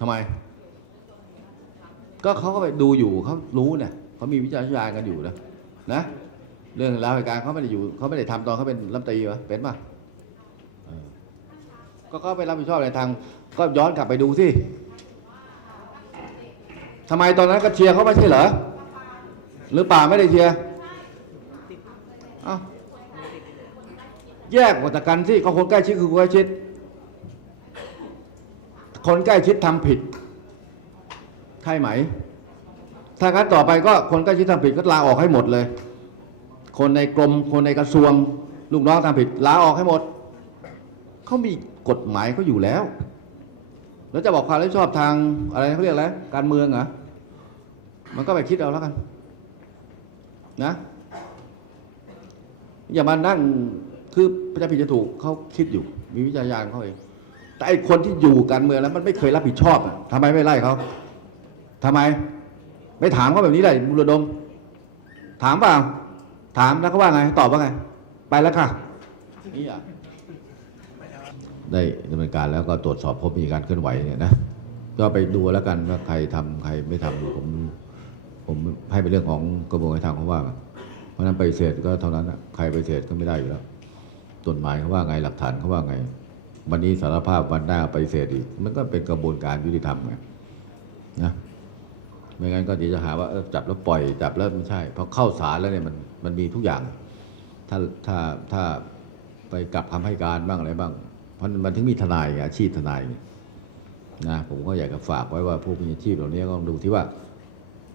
ทำไม ก็เขาก็ไปดูอยู่เขารู้เนี่ยเขามีวิจารณญาณกันอยู่นะนะเรื่องราวเหตุการณ์เขาไม่ได้อยู่เขาไม่ได้ทำตอนเขาเป็นรัฐมนตรีวะเป็นปะก็เขาไปรับผิดชอบในทาง ก็ย้อนกลับไปดูสิทำไมตอนนั้นก็เชียร์เขาไม่ใช่เหรอหรือป่าไม่ได้เชียร์เอ้าแยกออกจากกันสิก็คนใกล้ชิดคือคนใกล้ชิด คนใกล้ชิดทำผิดใช่ไหม ถ้างั้นต่อไปก็คนใกล้ชิดทำผิดก็ลาออกให้หมดเลย คนในกรมคนในกระทรวง ลูกน้องทำผิดลาออกให้หมดเขามีกฎหมายเขาอยู่แล้ว แล้วจะบอกความรับผิดชอบทางอะไรเขาเรียกอะไรการเมืองเหรอมันก็ไปคิดเอาแล้วกัน นะ อย่ามานั่งคือจะผิดจะถูกเขาคิดอยู่ มีวิจารณญาณเขาเอง แต่ไอ้คนที่อยู่การเมืองแล้วมันไม่เคยรับผิดชอบอะทำไมไม่ไล่เขาทำไม ไม่ถามเขาแบบนี้เลยบุรดม ถามเปล่า ถามแล้วเขาว่าไงตอบว่าไง ไปแล้วค่ะนี่อะได้ดำเนินการแล้วก็ตรวจสอบพบมีการเคลื่อนไหวเนี่ยนะก็ไปดูแล้วกันว่าใครทำใครไม่ทำผมผมให้เป็นเรื่องของกระบวนการทางเขาว่าเพราะฉะนั้นไปฏิเสธก็เท่านั้นนะใครไปฏิเสธก็ไม่ได้อยู่แล้วต้นหมายเขาว่าไงหลักฐานเขาว่าไง วันนี้สารภาพวันหน้าไปฏิเสธอีก มันก็เป็นกระบวนการยุติธรรมไงนะไม่งั้นก็เดี๋ยวจะหาว่าจับแล้วปล่อยจับแล้วไม่ใช่เพราะเข้าศาลแล้วเนี่ยมันมันมีทุกอย่าง ถ้าถ้าถ้าไปกลับคำให้การบ้างอะไรบ้าง เพราะมันถึงมีทนายอาชีพทนายนะผมก็อยากจะฝากไว้ว่าผู้มีอาชีพเหล่านี้ก็ต้องดูที่ว่า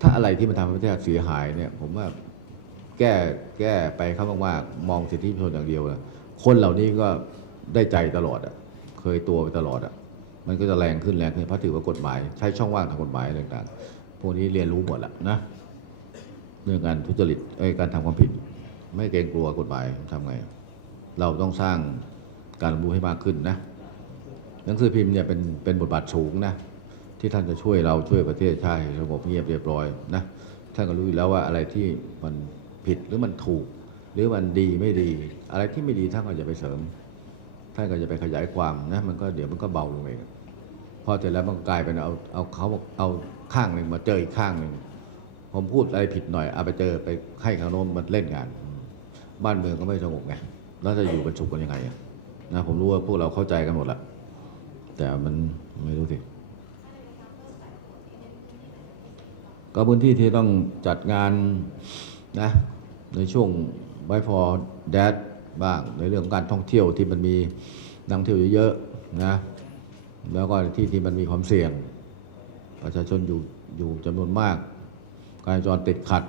ถ้าอะไรที่มันทำให้ประเทศเสียหายเนี่ย ผมว่าแก้แก้ไปเข้ามากๆมองสิทธิชนอย่างเดียวนะคนเหล่านี้ก็ได้ใจตลอดอะ เคยตัวไปตลอดอะมันก็จะแรงขึ้นแรงขึ้นเพราะถือว่ากฎหมาย ใช้ช่องว่างทางกฎหมายอะไรต่างๆพวกนี้เรียนรู้หมดแหละนะเรื่องการทุจริตเอ้ยการทำความผิด ไม่เกรงกลัวกฎหมายทำไง เราต้องสร้างการรู้ให้มากขึ้นนะหนังสือพิมพ์เนี่ยเป็นเป็นบทบาทสูงนะที่ท่านจะช่วยเราช่วยประเทศชาติให้สงบเงียบเรียบร้อยนะท่านก็รู้อยู่แล้วว่าอะไรที่มันผิดหรือมันถูก หรือมันดีไม่ดี อะไรที่ไม่ดีท่านก็จะไปเสริม ท่านก็จะไปขยายความนะมันก็เดี๋ยวมันก็เบาลงเองพอเสร็จแล้วมันกลายเป็นเอาเอาเขาเอาข้างหนึ่งมาเจออีกข้างหนึ่งผมพูดอะไรผิดหน่อยเอาไปเจอไปให้ข้างโน้นมันเล่นงาน บ้านเมืองก็ไม่สงบไงแล้วจะอยู่เป็นสุขกันยังไงอะนะผมรู้ว่าพวกเราเข้าใจกันหมดละแต่มันไม่รู้สิก็พื้นที่ที่ต้องจัดงานนะในช่วงไวฟอร์แดด บ้าง ในเรื่องของการท่องเที่ยวที่มันมีนักท่องเที่ยวเยอะๆนะแล้วก็ที่ที่มันมีความเสี่ยง ประชาชนอยู่อยู่จำนวนมาก การจราจรติดขัด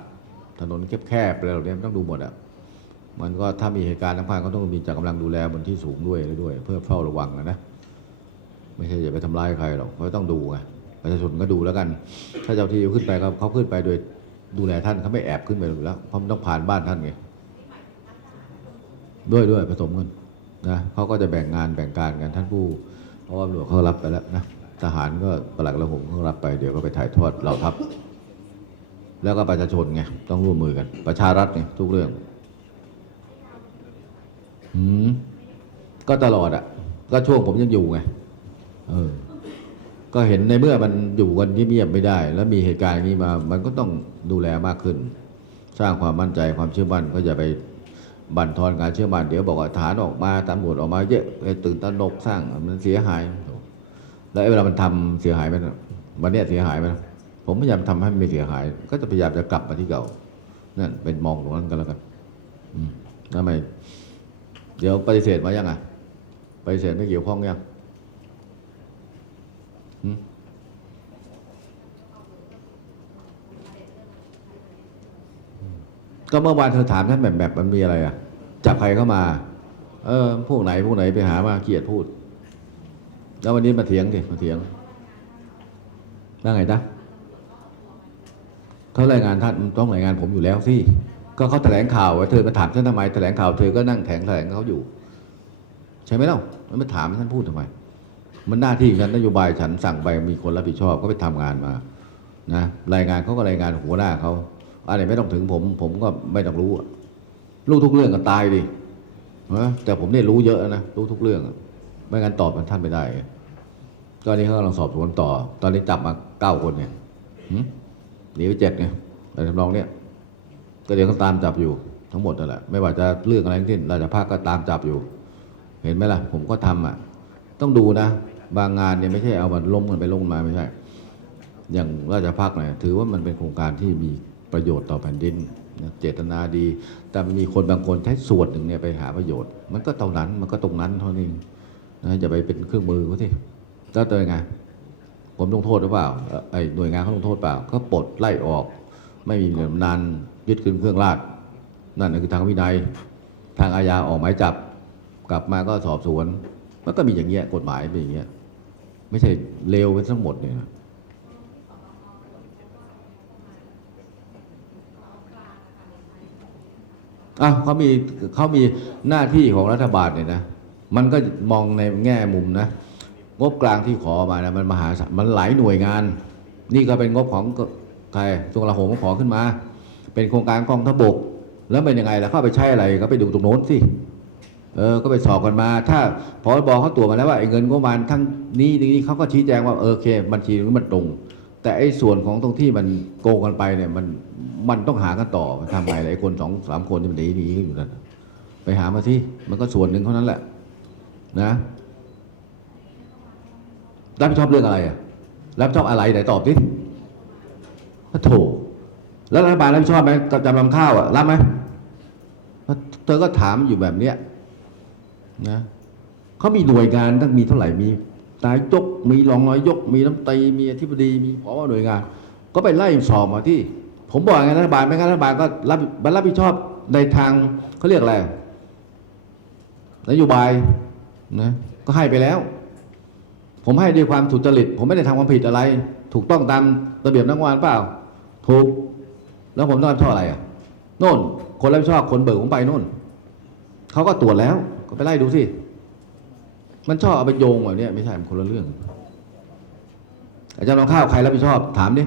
ถนนแคบๆอะไรเหล่านี้ต้องดูหมดอะมันก็ถ้ามีเหตุการณ์ทั้งพันก็ต้องมีจัดกำลังดูแลบนที่สูงด้วยด้วย เพื่อเฝ้าระวังนะนะไม่ใช่จะไปทำร้ายใครหรอกเขาต้องดูไงประชาชนก็ดูแล้วกัน ถ้าเจ้าที่ขึ้นไปเขาขึ้นไปโดยดูแลท่านเขาไม่แอบขึ้นไปอยู่แล้วเพราะมันต้องผ่านบ้านท่านไง ด้วยด้วยผสมกันนะเขาก็จะแบ่งงานแบ่งการกันท่านผู้เพราะว่าตำรวจเขารับไปแล้วนะทหารก็ปลัดกระผมเขารับไปเดี๋ยวก็ไปถ่ายทอดเราทัพแล้วก็ประชาชนไงต้องร่วมมือกัน ประชารัฐไงทุกเรื่องอืมก็ตลอดอะ ก็ช่วงผมยังอยู่ไงเออ ก็เห็นในเมื่อมันอยู่กันเงียบๆไม่ได้ แล้วมีเหตุการณ์อย่างนี้มา มันก็ต้องดูแลมากขึ้น สร้างความมั่นใจความเชื่อมั่นก็จะไป บั่นทอนการเชื่อมั่นเดี๋ยวบอกว่าฐานออกมาตำรวจออกมาเยอะไปตื่นตระหนกสร้างมันเสียหาย แล้วเวลามันทำเสียหายไหมนะวันนี้เสียหายไหมนะผมพยายามทำให้มันไม่เสียหาย ก็จะพยายามจะกลับมาที่เก่านั่นเป็นมองตรงนั้นกันแล้วกันทำไมเดี๋ยวปฏิเสธมายังไงปฏิเสธไม่เกี่ยวข้องยัง ก็เมื่อวานเธอถามท่านแบบแบบมันมีอะไรอะ จับใครเข้ามา เออ พวกไหนพวกไหนไปหามาเกลียดพูด แล้ววันนี้มาเถียงดิมาเถียงว่าไงจ๊ะเขารายงานท่านต้องรายงานผมอยู่แล้วสิก็เขาแถลงข่าวไว้เธอมาถามฉันทำไมแถลงข่าวเธอก็นั่งแถลงแถลงเขาอยู่ ใช่ไหมเล่ามันมาถามท่านพูดทำไม มันหน้าที่ฉันนโยบายฉันสั่งไปมีคนรับผิดชอบก็ไปทำงานมานะรายงานเขาก็รายงานหัวหน้าเขา อะไรไม่ต้องถึงผม ผมก็ไม่ต้องรู้อะรู้ทุกเรื่องก็ตายดิแต่ผมเนี่ยรู้เยอะนะรู้ทุกเรื่องไม่งั้นตอบมันท่านไม่ได้ก็นี่เขากำลังสอบสวนต่อ ตอนนี้จับมาเก้าคนเนี่ยหนีไปเจ็ดเนี่ยในทำนองเนี้ยก็เดี๋ยวเขาตามจับอยู่ทั้งหมดนั่นแหละไม่ว่าจะเรื่องอะไรทั้งสิ้นราชภาคก็ตามจับอยู่ เห็นไหมล่ะ ผมก็ทำอะ ต้องดูนะ บางงานเนี่ยไม่ใช่เอามาล้มกันไปล้มมาไม่ใช่ อย่างราชพักเนี่ยถือว่ามันเป็นโครงการที่มี ประโยชน์ต่อแผ่นดินเจตนาดี แต่มีคนบางคนใช้ส่วนหนึ่งเนี่ยไปหาประโยชน์ มันก็เท่านั้นมันก็ตรงนั้นเท่านั้นนะอย่าไปเป็นเครื่องมือเขาสิแล้วตัวยังไงผมลงโทษหรือเปล่าไอ้หน่วยงานเขาลงโทษเปล่าก็ปลดไล่ออก ไม่มีเงินนานยึดคืนเครื่องราชนั่นนะคือทางวินัยทางอาญาออกหมายจับ กลับมาก็สอบสวนมันก็มีอย่างเงี้ยกฎหมายเป็นอย่างเงี้ยไม่ใช่เลวเป็นทั้งหมดเนี่ย อะเขามีเขามีหน้าที่ของรัฐบาลเนี่ยนะ มันก็มองในแง่มุมนะ งบกลางที่ขอมานะมันมหาศาลมันหลายหน่วยงาน นี่ก็เป็นงบของใครกระทรวงกลาโหมขอขึ้นมา เป็นโครงการกองทพบก แล้วเป็นยังไงล่ะเขาเอาไปใช้อะไรก็ไปดูตรงโน้นสิเออ ก็ไปสอบกันมา ถ้าพอบอเขาตรวจมาแล้วว่าไอ้เงินงบประมาณทั้งนี้นี้เขาก็ชี้แจงว่าเออโอเค บัญชีนี้มันตรง แต่ไอ้ส่วนของตรงที่มันโกงกันไปเนี่ยมันมันต้องหากันต่อมันทำไงล่ะไอ้คนสองสามคนที่มันหนีหนีอยู่นั่นไปหามาสิมันก็ส่วนหนึ่งเท่านั้นแหละ นะรับผิดชอบเรื่องอะไรอะรับผิดชอบอะไรไหนตอบดิพระโถแล้วรัฐบาลรับผิดชอบไหมกับจำนำข้าวอะรับไหมเธอก็ถามอยู่แบบเนี้ยนะเขามีหน่วยงานตั้งมีเท่าไหร่มี นายกมีรองนายก มีน้ำตีมีอธิบดีมีผอหน่วยงาน ก็ไปไล่สอบมาที่ ผมบอกไงรัฐบาลไม่งั้นรัฐบาลก็รับมันรับผิดชอบในทางเขาเรียกอะไรนโยบายนะก็ให้ไปแล้ว ผมให้ด้วยความสุจริต ผมไม่ได้ทำความผิดอะไร ถูกต้องตามระเบียบนักงานเปล่า ถูก แล้วผมต้องรับผิดชอบอะไรอะโน่น คนรับผิดชอบคนเบิกผมไปโน่นเขาก็ตรวจแล้ว ก็ไปไล่ดูสิ มันชอบเอาไปโยงแบบเนี้ยไม่ใช่มันคนละเรื่อง อาจารย์ลองข้าวใครรับผิดชอบ ถามดิ